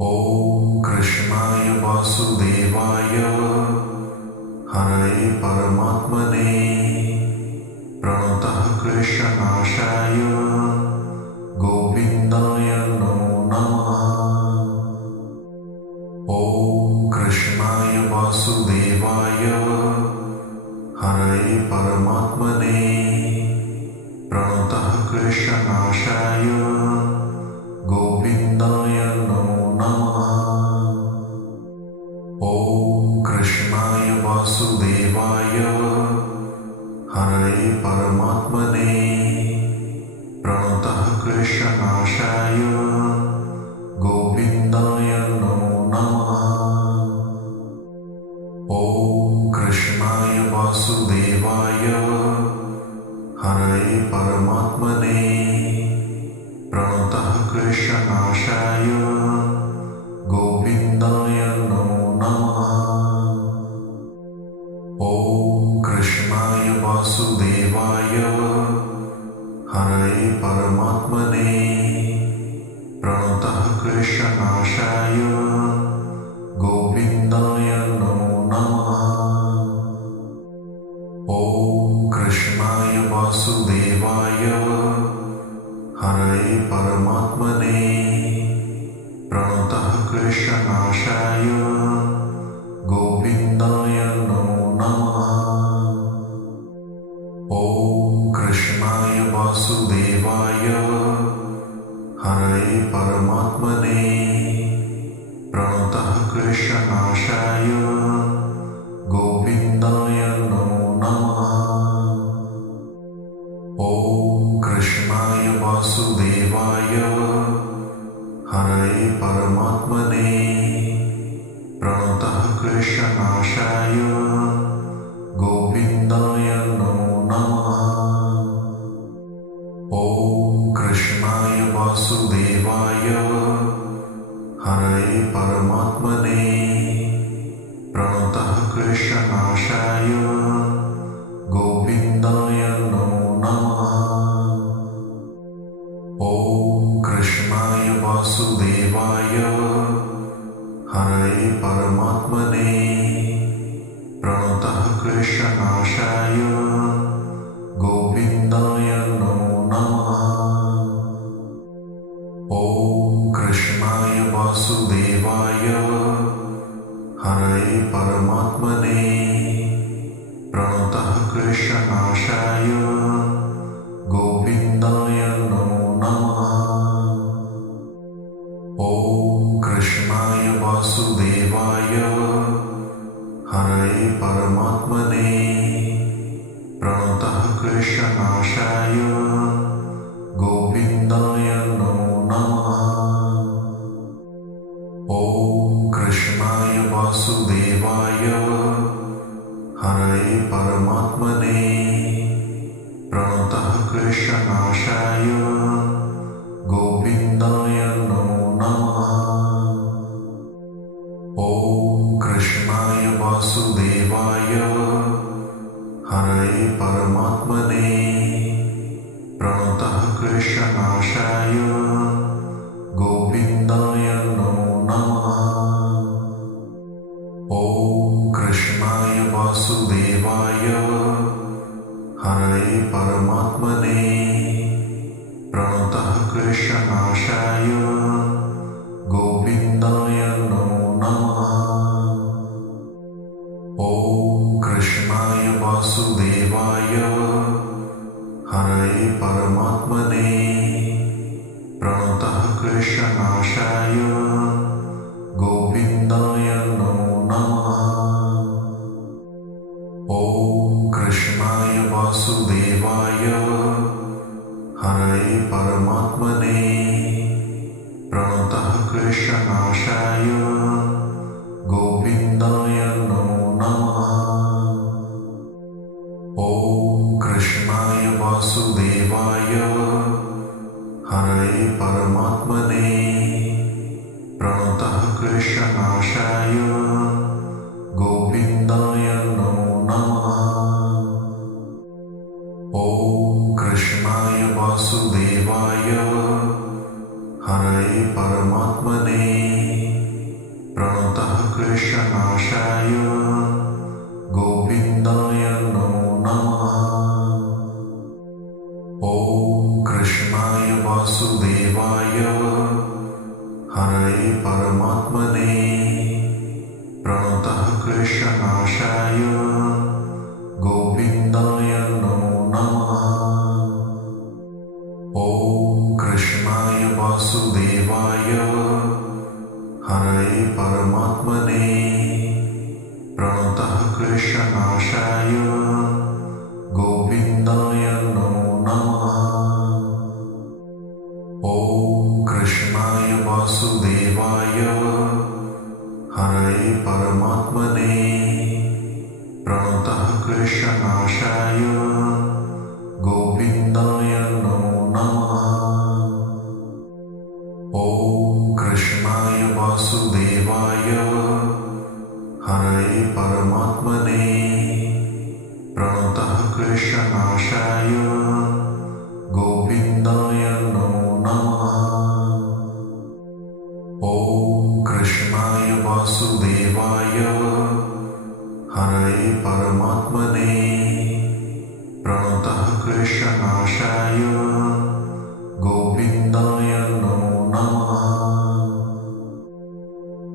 ॐ कृष्णाय वासुदेवाय हरये परमात्मने प्रणतः क्लेशनाशाय गोविन्दाय नमो नमः। ॐ कृष्णाय वासुदेवाय हरये परमात्मने प्रणतः क्लेशनाशाय गोविन्दाय नमो नमः। ॐ कृष्णाय वासुदेवाय हरये परमात्मने प्रणतः क्लेशनाशाय गोविन्दाय नमो नमः। ॐ कृष्णाय वासुदेवाय हरये परमात्मने प्रणतः क्लेशनाशाय गोविन्दाय नमो नमः। ॐ कृष्णाय वासुदेवाय हरये परमात्मने प्रणतः क्लेशनाशाय गोविन्दाय नमो नमः। ॐ कृष्णाय वासुदेवाय हरये परमात्मने प्रणतः क्लेशनाशाय गोविन्दाय नमो नमः। ॐ कृष्णाय वासुदेवाय हरये परमात्मने प्रणतः क्लेशनाशाय गोविन्दाय नमो नमः। ॐ कृष्णाय वासुदेवाय हरये परमात्मने प्रणतः क्लेशनाशाय गोविन्दाय नमो नमः। ॐ कृष्णाय वासुदेवाय हरये परमात्मने प्रणतः क्लेशनाशाय गोविन्दाय नमो नमः। ॐ कृष्णाय वासुदेवाय हरये परमात्मने प्रणतः क्लेशनाशाय गोविन्दाय नमो नमः। ॐ कृष्णाय वासुदेवाय हरये परमात्मने प्रणतः क्लेशनाशाय गोविन्दाय नमो नमः। ॐ कृष्णाय वासुदेवाय हरये परमात्मने प्रणतः क्लेशनाशाय गोविन्दाय नमो नमः। ॐ कृष्णाय वासुदेवाय हरये परमात्मने प्रणतः क्लेशनाशाय गोविन्दाय नमो नमः। ॐ कृष्णाय वासुदेवाय हरये परमात्मने प्रणतः क्लेशनाशाय गोविन्दाय नमो नमः। ॐ कृष्णाय वासुदेवाय हरये परमात्मने प्रणतः क्लेशनाशाय गोविन्दाय नमो नमः। ॐ कृष्णाय वासुदेवाय हरये परमात्मने प्रणतः क्लेशनाशाय गोविन्दाय नमो नमः। ॐ कृष्णाय वासुदेवाय हरये परमात्मने प्रणतः क्लेशनाशाय गोविन्दाय नमो नमः। ॐ कृष्णाय वासुदेवाय हरये परमात्मने प्रणतः क्लेशनाशाय गोविन्दाय नमो नमः। ॐ कृष्णाय वासुदेवाय हरये परमात्मने क्लेशनाशाय गोविन्दाय नमो नमः। ॐ कृष्णाय वासुदेवाय हरये परमात्मने प्रणतः क्लेशनाशाय गोविन्दाय नमो नमः। ॐ कृष्णाय वासुदेवाय हरये परमात्मने प्रणतः क्लेशनाशाय गोविन्दाय नमो नमः। ॐ कृष्णाय वासुदेवाय हरये परमात्मने प्रणतः क्लेशनाशाय गोविन्दाय नमो नमः। ॐ कृष्णाय वासुदेवाय हरये परमात्मने प्रणतः क्लेशनाशाय गोविन्दाय नमो नमः। ॐ कृष्णाय वासुदेवाय हरये परमात्मने प्रणतः क्लेशनाशाय गोविन्दाय नमो नमः।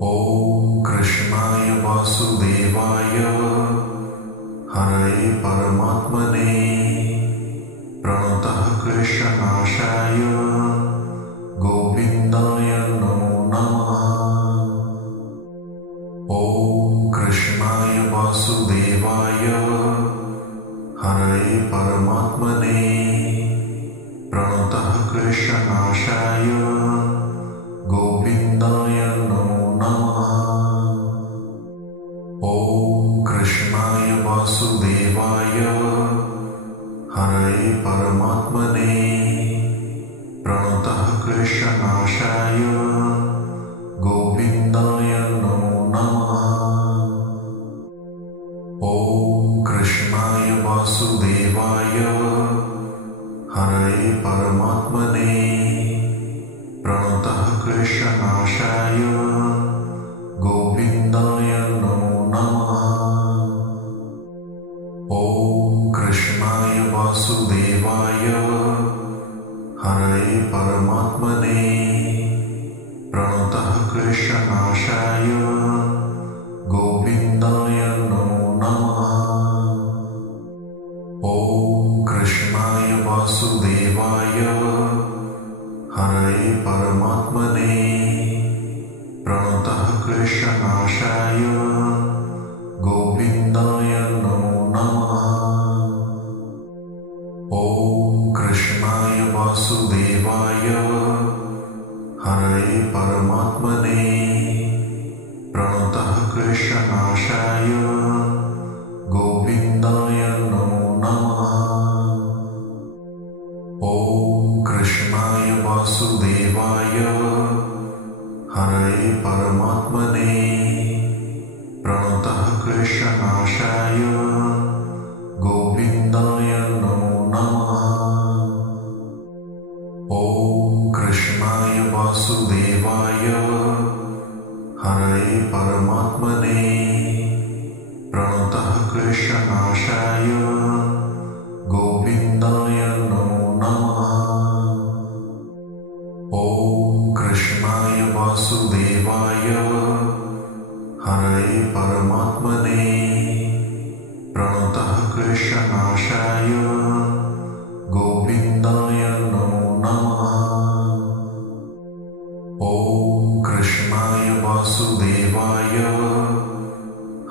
ॐ कृष्णाय वासुदेवाय हरये परमात्मने प्रणतः क्लेशनाशाय गोविन्दाय नमो नमः। ॐ कृष्णाय वासुदेवाय हरये परमात्मने प्रणतः क्लेशनाशाय गोविन्दाय नमो नमः। ॐ कृष्णाय वासुदेवाय हरये परमात्मने प्रणतः क्लेशनाशाय गोविन्दाय नमो नमः। ॐ कृष्णाय वासुदेवाय हरये परमात्मने प्रणतः क्लेशनाशाय गोविन्दाय नमो नमः। ॐ कृष्णाय वासुदेवाय हरये परमात्मने प्रणतः क्लेशनाशाय गोविन्दाय नमो नमः। ॐ कृष्णाय वासुदेवाय हरये परमात्मने प्रणतः क्लेशनाशाय गोविन्दाय नमो नमः। ॐ कृष्णाय वासुदेवाय हरये परमात्मने प्रणतः क्लेशनाशाय गोविन्दाय नमो नमः। ॐ कृष्णाय वासुदेवाय हरये परमात्मने प्रणतः क्लेशनाशाय गोविन्दाय नमो नमः। ॐ कृष्णाय वासुदेवाय हरये परमात्मने प्रणतः क्लेशनाशाय गोविन्दाय नमो नमः। ॐ कृष्णाय वासुदेवाय हरये परमात्मने प्रणतः क्लेशनाशाय गोविन्दाय नमो नमः। ॐ कृष्णाय वासुदेवाय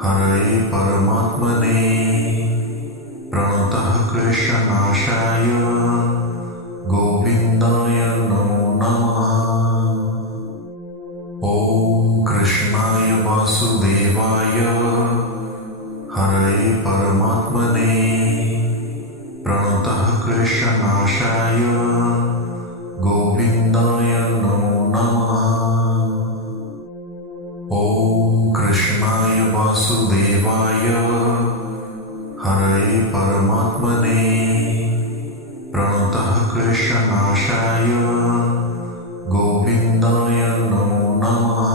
हरये परमात्मने प्रणतः क्लेशनाशाय गोविन्दाय नमो नमः। ॐ कृष्णाय वासुदेवाय हरये परमात्मने प्रणतः क्लेशनाशाय गोविन्दाय नमो नमः। ॐ कृष्णाय वासुदेवाय हरये परमात्मने प्रणतः क्लेशनाशाय गोविन्दाय नमो नमः।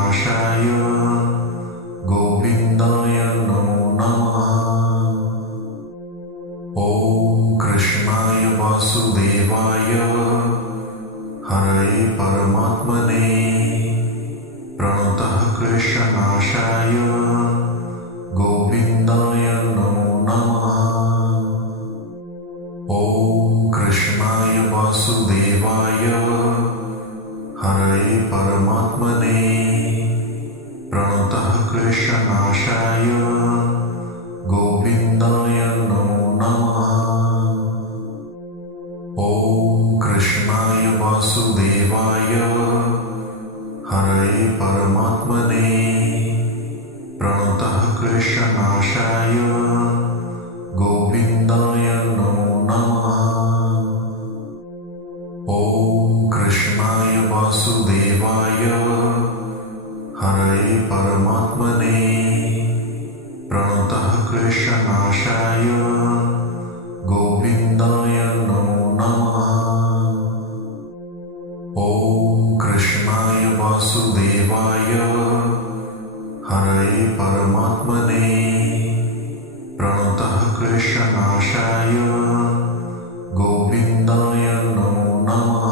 क्लेशनाशाय गोविन्दाय नमो नमः। ॐ कृष्णाय वासुदेवाय हरये परमात्मने प्रणतः क्लेशनाशाय गोविन्दाय नमो नमः। ॐ कृष्णाय वासुदेवाय हरये परमात्मने प्रणतः क्लेशनाशाय गोविन्दाय नमो नमः। ॐ कृष्णाय वासुदेवाय हरये परमात्मने प्रणतः क्लेशनाशाय गोविन्दाय नमो नमः। ॐ कृष्णाय वासुदेवाय हरये परमात्मने प्रणतः क्लेशनाशाय गोविन्दाय नमो नमः। ॐ कृष्णाय वासुदेवाय हरये परमात्मने प्रणतः क्लेशनाशाय गोविन्दाय नमो नमः।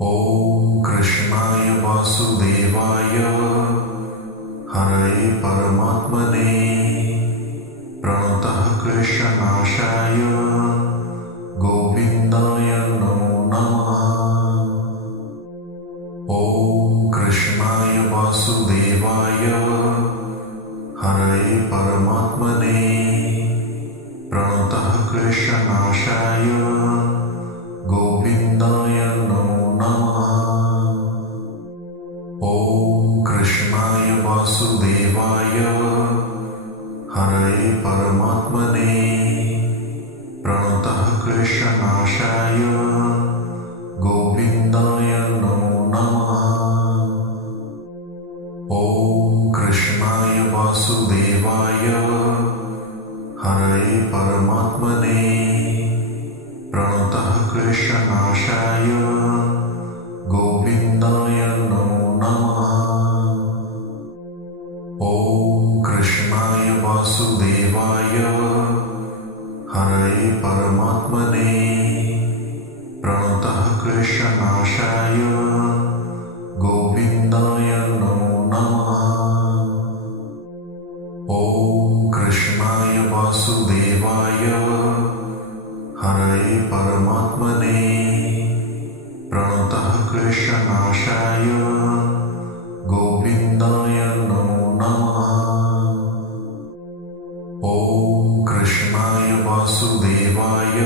ॐ कृष्णाय वासुदेवाय हरये परमात्मने प्रणतः क्लेशनाशाय गोविन्दाय नमो नमः। ॐ कृष्णाय वासुदेवाय हरये परमात्मने प्रणतः क्लेशनाशाय गोविन्दाय नमो नमः। ॐ कृष्णाय वासुदेवाय हरये परमात्मने प्रणतः क्लेशनाशाय गोविन्दाय नमो नमः। ॐ कृष्णाय वासुदेवाय हरये परमात्मने प्रणतः क्लेशनाशाय गोविन्दाय नमो नमः। ॐ कृष्णाय वासुदेवाय हरये परमात्मने प्रणतः क्लेशनाशाय गोविन्दाय नमो नमः। ॐ कृष्णाय वासुदेवाय हरये परमात्मने प्रणतः क्लेशनाशाय गोविन्दाय नमो नमः। ॐ कृष्णाय वासुदेवाय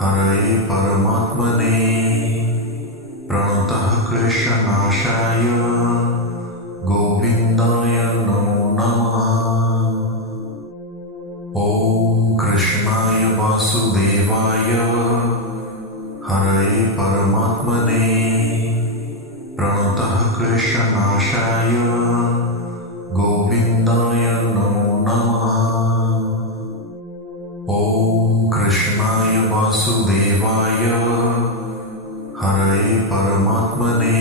हरये परमात्मने प्रणतः क्लेशनाशाय गोविन्दाय नमो नमः। ॐ कृष्णाय वासुदेवाय हरये परमात्मने प्रणतः क्लेशनाशाय गोविन्दाय नमो नमः। ॐ कृष्णाय वासुदेवाय हरये परमात्मने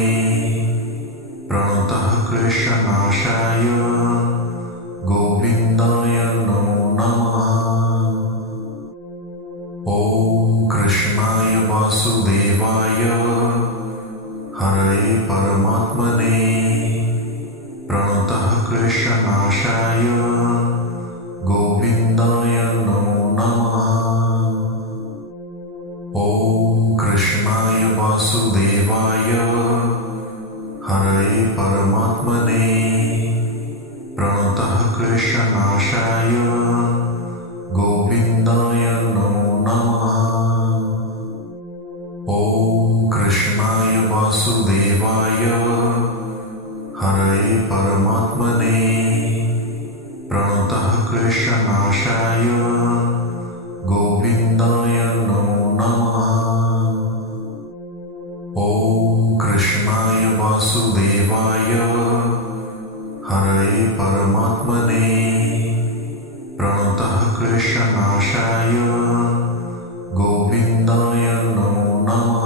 प्रणतः क्लेशनाशाय गोविन्दाय नमो नमः। ॐ कृष्णाय वासुदेवाय हरये परमात्मने प्रणतः क्लेशनाशाय गोविन्दाय नमो नमः। ॐ कृष्णाय वासुदेवाय हरये परमात्मने प्रणतः क्लेशनाशाय गोविन्दाय नमो नमः। ॐ कृष्णाय वासुदेवाय हरये परमात्मने प्रणतः क्लेशनाशाय गोविन्दाय नमो नमः। ॐ कृष्णाय वासुदेवाय हरये परमात्मने प्रणतः क्लेशनाशाय गोविन्दाय नमो नमः।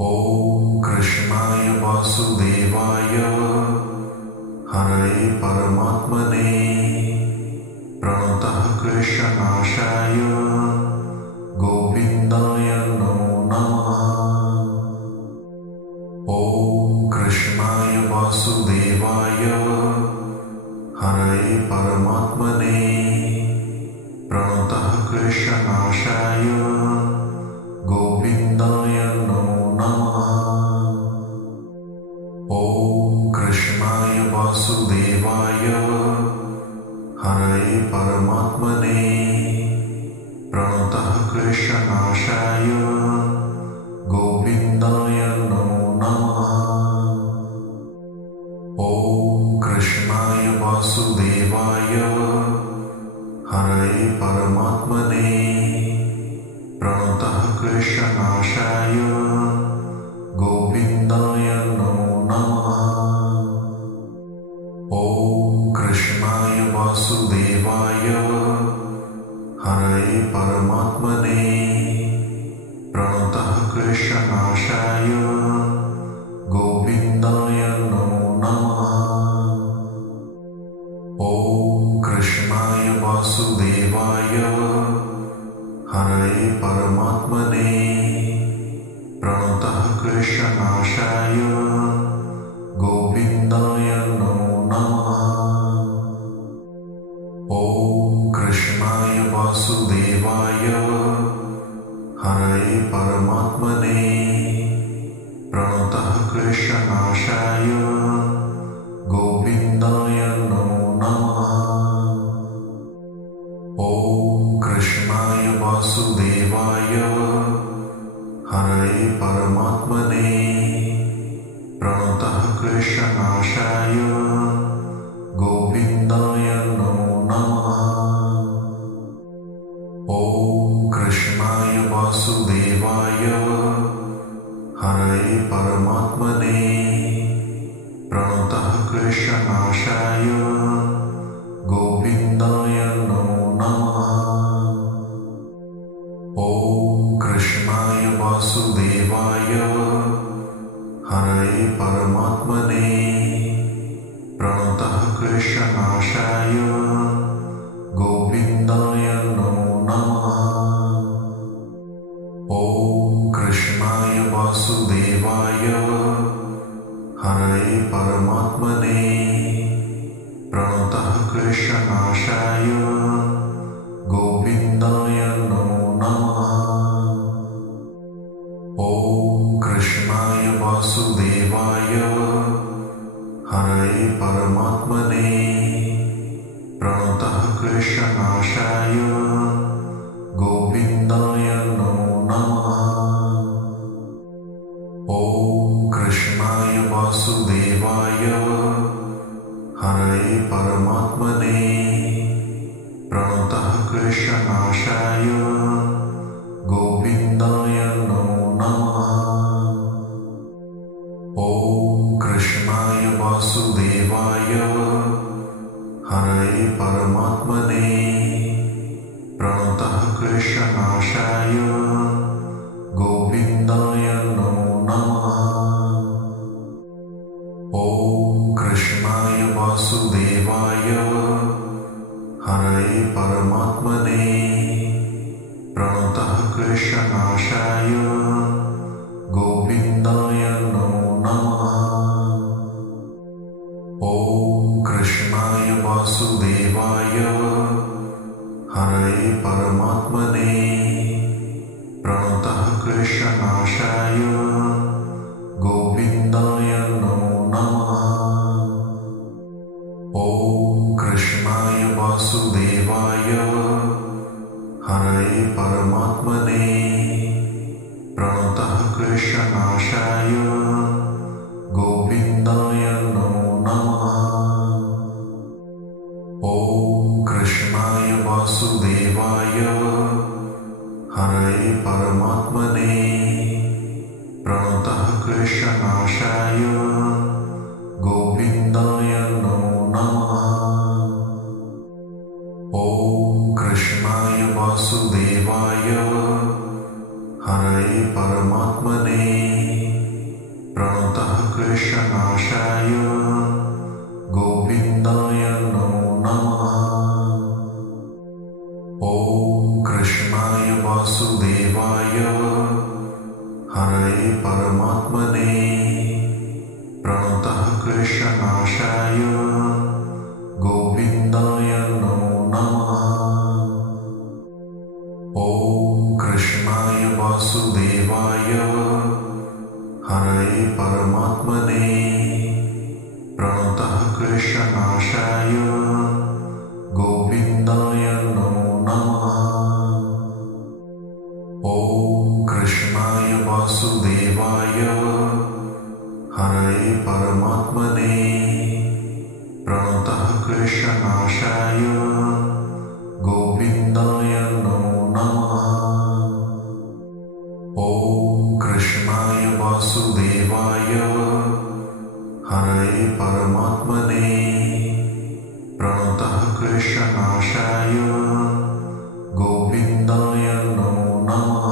ॐ कृष्णाय वासुदेवाय हरे परमात्मने प्रणतः क्लेशनाशाय गोविन्दाय नमो नमः। ॐ कृष्णाय वासुदेवाय हरे परमात्मने प्रणतः क्लेशनाशाय गोविन्दाय नमो नमः। ॐ कृष्णाय वासुदेवाय हरे परमात्मने प्रणतः क्लेशनाशाय गोविन्दाय नमो नमः। ॐ कृष्णाय वासुदेवाय हरे परमात्मने प्रणतः क्लेशनाशाय गोविन्दाय नमो नमः। ॐ कृष्णाय वासुदेवाय हरे परमात्मने प्रणतः क्लेशनाशाय गोविन्दाय नमो नमः। ॐ कृष्णाय वासुदेवाय हरे परमात्मने प्रणतः क्लेशनाशाय गोविन्दाय नमो नमः। ॐ कृष्णाय वासुदेवाय हरे परमात्मने प्रणतः क्लेशनाशाय गोविन्दाय नमो नमः। ॐ कृष्णाय वासुदेवाय हरे परमात्मने प्रणतः क्लेशनाशाय गोविन्दाय नमो नमः। ॐ कृष्णाय वासुदेवाय हरे परमात्मने प्रणतः क्लेशनाशाय गोविन्दाय नमो नमः। ॐ कृष्णाय वासुदेवाय हरे परमात्मने प्रणतः क्लेशनाशाय गोविन्दाय नमो नमः। ॐ कृष्णाय वासुदेवाय हरे परमात्मने प्रणतः क्लेशनाशाय गोविन्दाय नमो नमः। ॐ कृष्णाय वासुदेवाय हरे परमात्मने प्रणतः क्लेशनाशाय गोविन्दाय नमो नमः। ॐ कृष्णाय वासुदेवाय हरे परमात्मने प्रणतः क्लेशनाशाय गोविन्दाय नमो नमः। ॐ कृष्णाय वासुदेवाय हरे परमात्मने प्रणतः क्लेशनाशाय गोविन्दाय नमो नमः। ॐ कृष्णाय वासुदेवाय हरे परमात्मने प्रणतः क्लेशनाशाय गोविन्दाय नमो नमः। ॐ कृष्णाय वासुदेवाय हरे परमात्मने प्रणतः क्लेशनाशाय गोविन्दाय नमो नमः। ॐ कृष्णाय वासुदेवाय हरे परमात्मने प्रणतः क्लेशनाशाय गोविन्दाय नमो नमः। ॐ कृष्णाय वासुदेवाय हरे परमात्मने प्रणतः क्लेशनाशाय गोविन्दाय नमो नमः। ॐ कृष्णाय वासुदेवाय हरे परमात्मने प्रणतः प्रणतः क्लेशनाशाय गोविन्दाय नमो नमः। ॐ कृष्णाय वासुदेवाय हरये परमात्मने प्रणतः क्लेशनाशाय गोविन्दाय नमो नमः। ॐ कृष्णाय वासुदेवाय हरये परमात्मने प्रणतः क्लेशनाशाय गोविन्दाय नमो नमः। ॐ कृष्णाय वासुदेवाय हरये परमात्मने प्रणतः क्लेशनाशाय गोविन्दाय नमो नमः।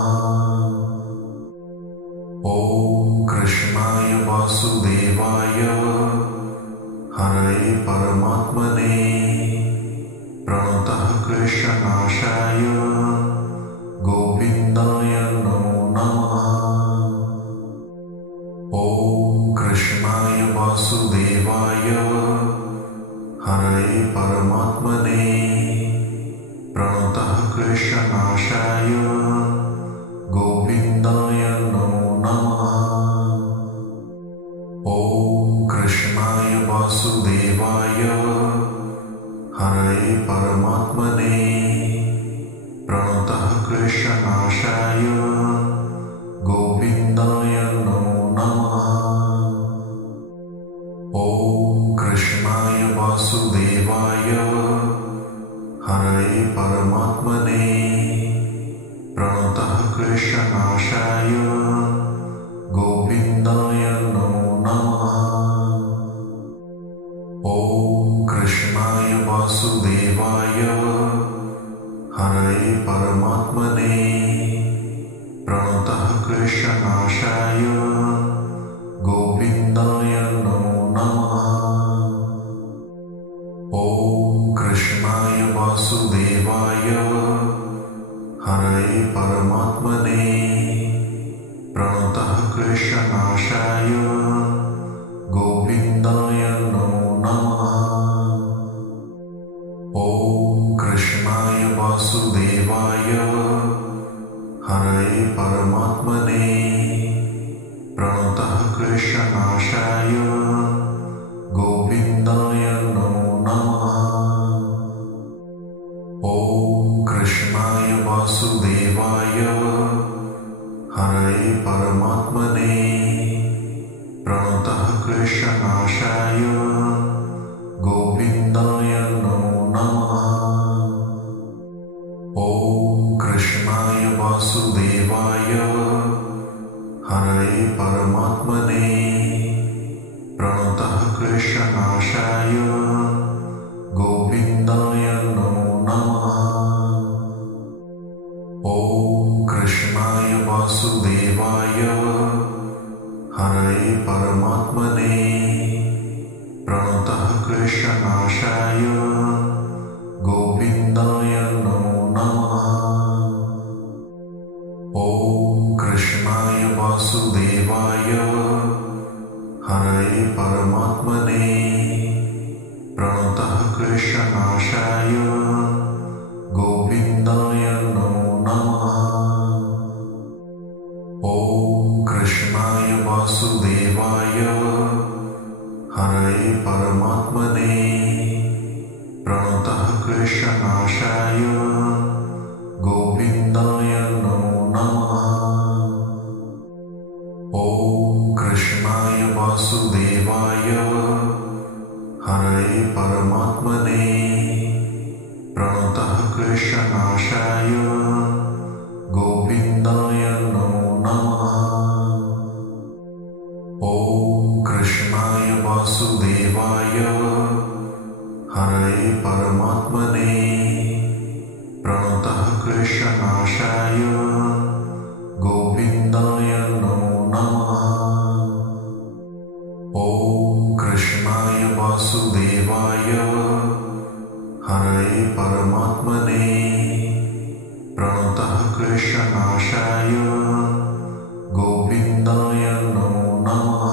ॐ कृष्णाय वासुदेवाय हरये परमात्मने प्रणतः क्लेशनाशाय गोविन्दाय नमो नमः। ॐ कृष्णाय वासुदेवाय हरये परमात्मने प्रणतः क्लेशनाशाय गोविन्दाय नमो नमः। ॐ कृष्णाय वासुदेवाय हरये परमात्मने प्रणतः क्लेशनाशाय गोविन्दाय नमो नमः। ॐ कृष्णाय वासुदेवाय हरये परमात्मने प्रणतः क्लेशनाशाय गोविन्दाय नमो नमः। ॐ कृष्णाय वासुदेवाय हरये परमात्मने प्रणतः क्लेशनाशाय गोविन्दाय नमो नमः। ॐ कृष्णाय वासुदेवाय हरये परमात्मने प्रणतः क्लेशनाशाय गोविन्दाय नमो नमः। ॐ कृष्णाय वासुदेवाय हरये परमात्मने प्रणतः क्लेशनाशाय गोविन्दाय नमो नमः। ॐ कृष्णाय वासुदेवाय हरये परमात्मने प्रणतः क्लेशनाशाय गोविन्दाय नमो नमः। ॐ कृष्णाय वासुदेवाय हरये परमात्मने प्रणतः क्लेशनाशाय गोविन्दाय नमो नमः। ॐ कृष्णाय वासुदेवाय हरये परमात्मने प्रणतः क्लेशनाशाय गोविन्दाय नमो नमः। ॐ कृष्णाय वासुदेवाय हरये परमात्मने प्रणतः क्लेशनाशाय गोविन्दाय नमो नमः। ॐ कृष्णाय वासुदेवाय हरये परमात्मने प्रणतः क्लेशनाशाय गोविन्दाय नमो नमः। ॐ कृष्णाय वासुदेवाय हरये परमात्मने प्रणतः क्लेशनाशाय गोविन्दाय नमो नमः। ॐ कृष्णाय वासुदेवाय हरये परमात्मने प्रणतः क्लेशनाशाय गोविन्दाय नमो नमः। ॐ कृष्णाय वासुदेवाय हरये परमात्मने प्रणतः क्लेशनाशाय गोविन्दाय नमो नमः।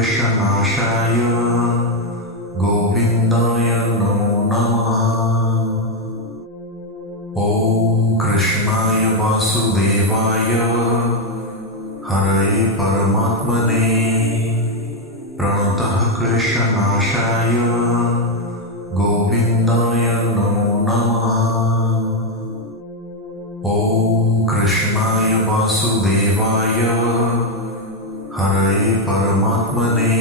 क्लेशनाशाय गोविन्दाय नमो नमः। ॐ कृष्णाय वासुदेवाय हरये परमात्मने प्रणतः क्लेशनाशाय गोविन्दाय नमो नमः। ॐ कृष्णाय वासुदेवाय हरये परमात्मने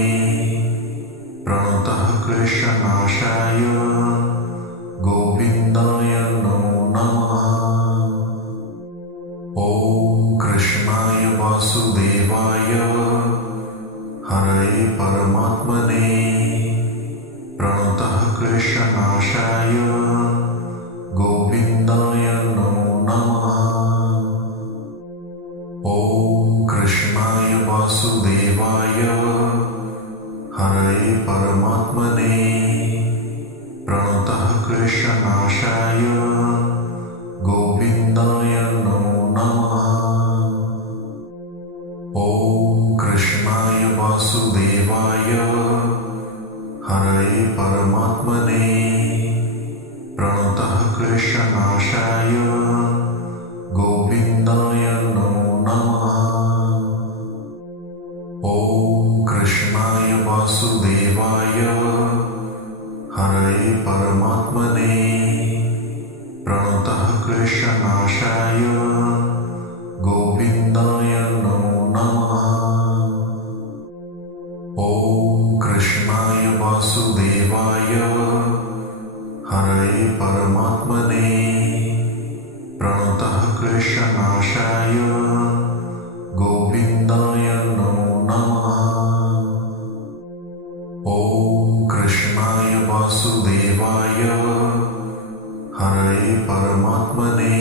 प्रणतः क्लेशनाशाय गोविन्दाय नमो नमः। ॐ कृष्णाय वासुदेवाय हरये परमात्मने प्रणतः क्लेशनाशाय गोविन्दाय नमो नमः। ॐ कृष्णाय वासुदेवाय हरये परमात्मने प्रणतः क्लेशनाशाय गोविन्दाय नमो नमः। ॐ कृष्णाय वासुदेवाय हरये परमात्मने प्रणतः क्लेशनाशाय गोविन्दाय नमो नमः। ॐ कृष्णाय वासुदेवाय हरये परमात्मने प्रणतः क्लेशनाशाय गोविन्दाय नमो नमः। ॐ कृष्णाय वासुदेवाय हरये परमात्मने प्रणतः क्लेशनाशाय गोविन्दाय नमो नमः। ॐ कृष्णाय वासुदेवाय हरये परमात्मने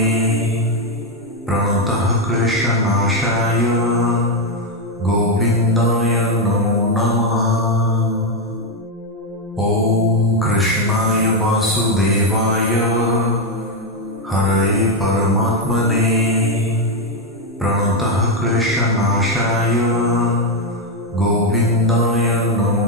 प्रणतः क्लेशनाशाय गोविन्दाय नमो नमः। ॐ कृष्णाय वासुदेवाय हरये परमात्मने प्रणतः क्लेशनाशाय गोविन्दाय नमो